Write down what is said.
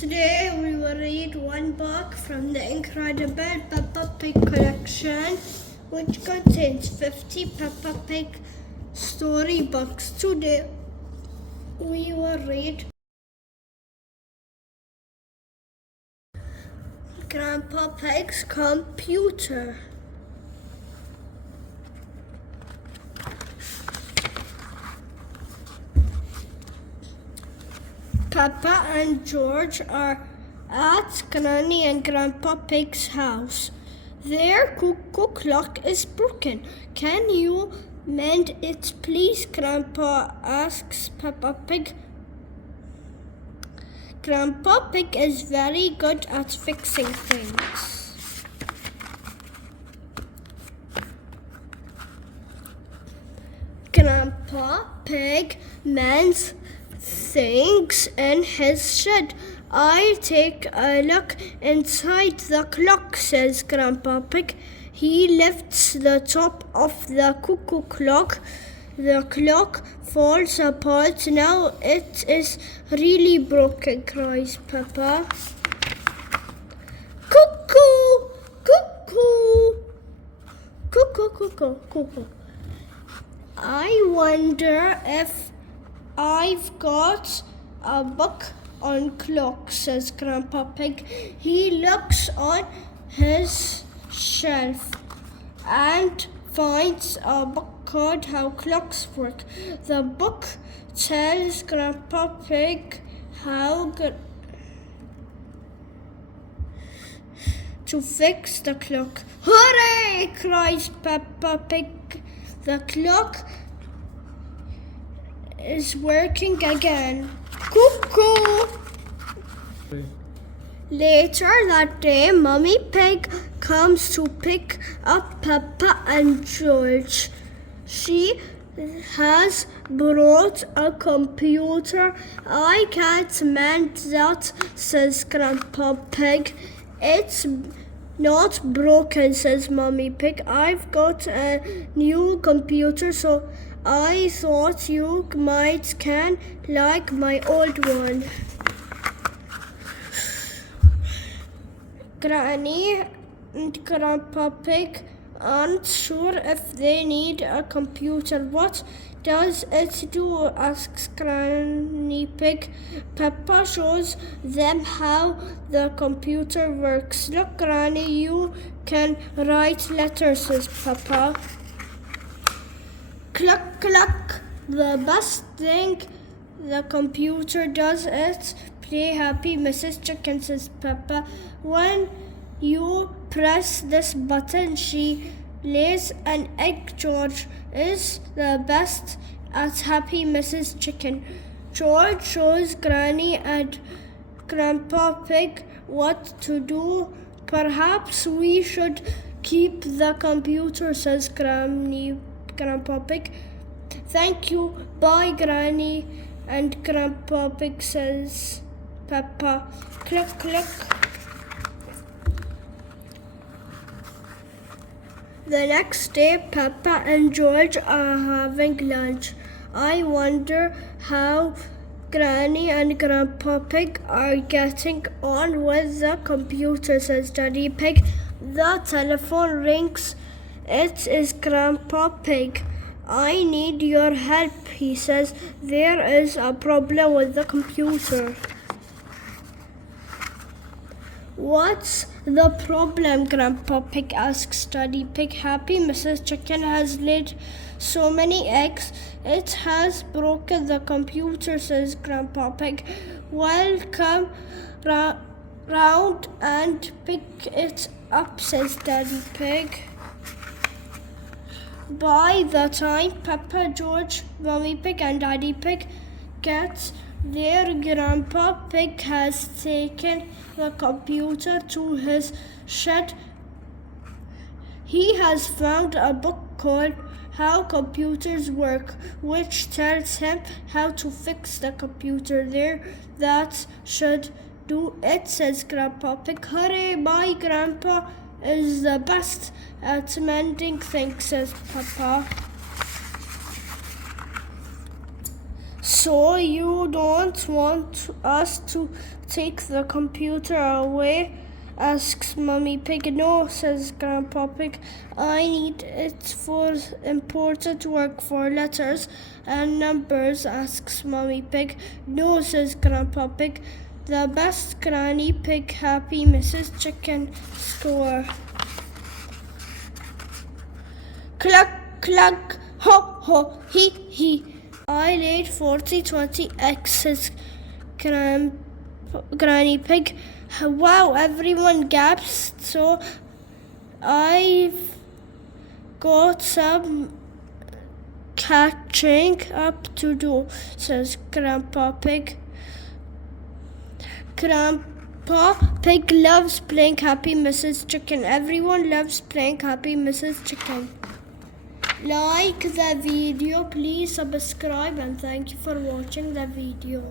Today we will read one book from the incredible Peppa Pig collection, which contains 50 Peppa Pig storybooks. Today we will read Grandpa Pig's Computer. Peppa and George are at Granny and Grandpa Pig's house. Their cuckoo clock is broken. Can you mend it, please? Grandpa asks Peppa Pig. Grandpa Pig is very good at fixing things. Grandpa Pig mends things in his shed. I'll take a look inside the clock, says Grandpa Pig. He lifts the top of the cuckoo clock. The clock falls apart. Now it is really broken, cries Peppa. Cuckoo! Cuckoo! Cuckoo, cuckoo, cuckoo. I wonder if I've got a book on clocks, says Grandpa Pig. He looks on his shelf and finds a book called How Clocks Work. The book tells Grandpa Pig how to fix the clock. Hooray! Cries Peppa Pig. The clock is working again. Cuckoo! Later that day, Mummy Pig comes to pick up Peppa and George. She has brought a computer. I can't mend that, says Grandpa Pig. It's not broken, says Mummy Pig. I've got a new computer, so I thought you might can like my old one. Granny and Grandpa Pig aren't sure if they need a computer. What does it do? Asks Granny Pig. Peppa shows them how the computer works. Look, Granny, you can write letters, says Peppa. Cluck, cluck. The best thing the computer does is play Happy Mrs. Chicken, says Peppa. When you press this button, she lays an egg. George is the best at Happy Mrs. Chicken. George shows Granny and Grandpa Pig what to do. Perhaps we should keep the computer, says Grandpa Pig. Thank you. Bye, Granny and Grandpa Pig, says Peppa. Click, click. The next day, Peppa and George are having lunch. I wonder how Granny and Grandpa Pig are getting on with the computer, says Daddy Pig. The telephone rings. It is Grandpa Pig. I need your help, he says. There is a problem with the computer. What's the problem, Grandpa Pig asks Daddy Pig. Happy Mrs. Chicken has laid so many eggs, it has broken the computer, says Grandpa Pig. Well, come round and pick it up, says Daddy Pig. By the time Peppa, George, Mummy Pig and Daddy Pig get there, Grandpa Pig has taken the computer to his shed. He has found a book called How Computers Work, which tells him how to fix the computer. There, that should do it, says Grandpa Pig. Hurry, my Grandpa is the best at mending things, says Peppa. So you don't want us to take the computer away? Asks Mummy Pig. No, says Grandpa Pig. I need it for important work for letters and numbers, asks Mummy Pig. No, says Grandpa Pig. The best Granny Pig, happy Mrs. Chicken. Score. Cluck, cluck, ho, ho, he. I laid 40-20 eggs, Granny Pig. Wow, everyone gasped. So I've got some catching up to do, says Grandpa Pig. Grandpa Pig loves playing Happy Mrs. Chicken. Everyone loves playing Happy Mrs. Chicken. Like the video, please subscribe, and thank you for watching the video.